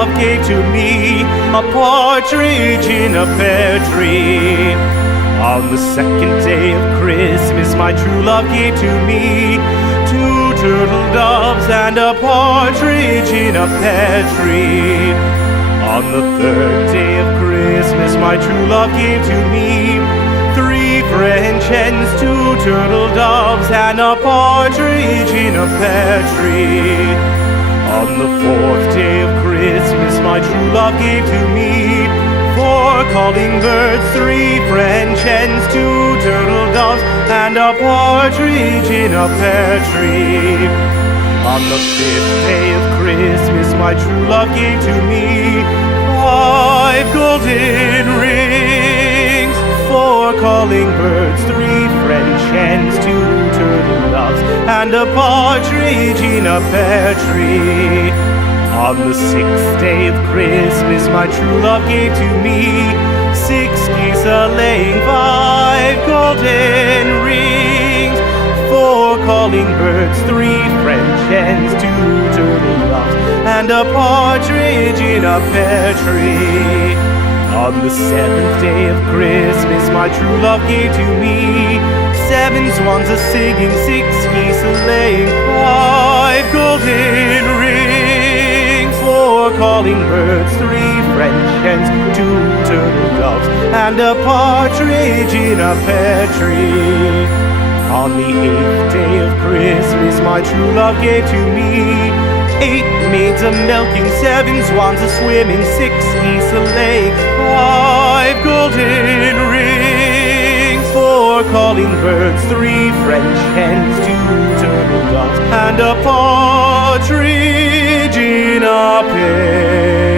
love gave to me, a partridge in a pear tree. On the second day of Christmas, my true love gave to me 2 turtle doves and a partridge in a pear tree. On the third day of Christmas, my true love gave to me 3 French hens, 2 turtle doves, and a partridge in a pear tree. On the fourth day of Christmas, my true love gave to me 4 calling birds, 3 French hens, 2 turtle doves, and a partridge in a pear tree. On the fifth day of Christmas, my true love gave to me 5 golden rings, 4 calling birds, 3 French hens, 2 turtle doves, and a partridge in a pear tree. On the sixth day of Christmas, my true love gave to me 6 geese a-laying, 5 golden rings, 4 calling birds, 3 French hens, 2 turtle doves, and a partridge in a pear tree. On the seventh day of Christmas, my true love gave to me 7 swans a-singing, 6 geese a-laying, 5 golden rings, 4 calling birds, 3 French hens, 2 turtle doves, and a partridge in a pear tree. On the 8th day of Christmas, my true love gave to me 8 maids a-milking, 7 swans a-swimming, 6 geese a-laying, 5 golden rings, 4 calling birds, 3 French hens, 2 turtle doves, and a partridge in a pear